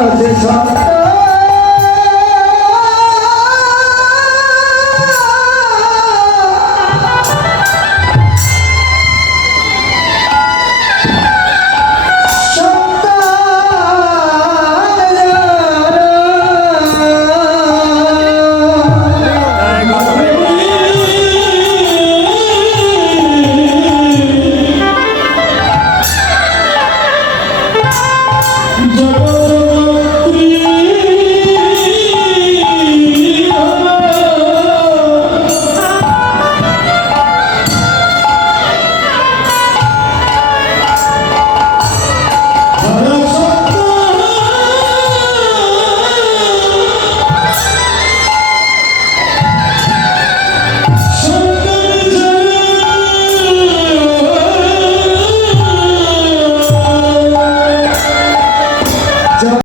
Senhora.